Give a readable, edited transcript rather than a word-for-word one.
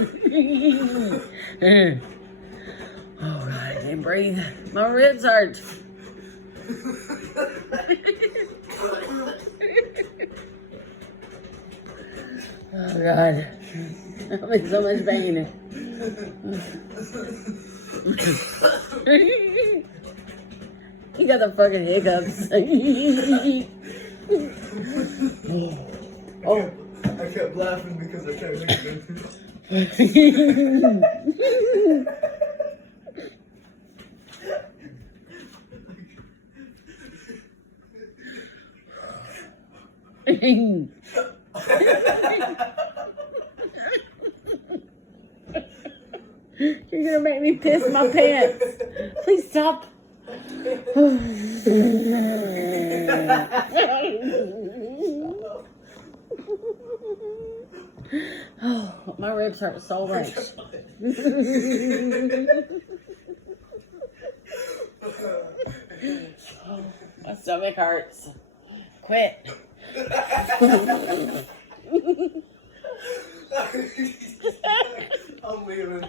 Oh God, I can't breathe. My ribs hurt. Oh God, I'm in so much pain. You got the fucking hiccups. Oh. I kept laughing because I kept hiccuping. You're gonna make me piss my pants. Please stop. Oh, my ribs hurt so much. Oh, my stomach hurts. Quit. I'm leaving.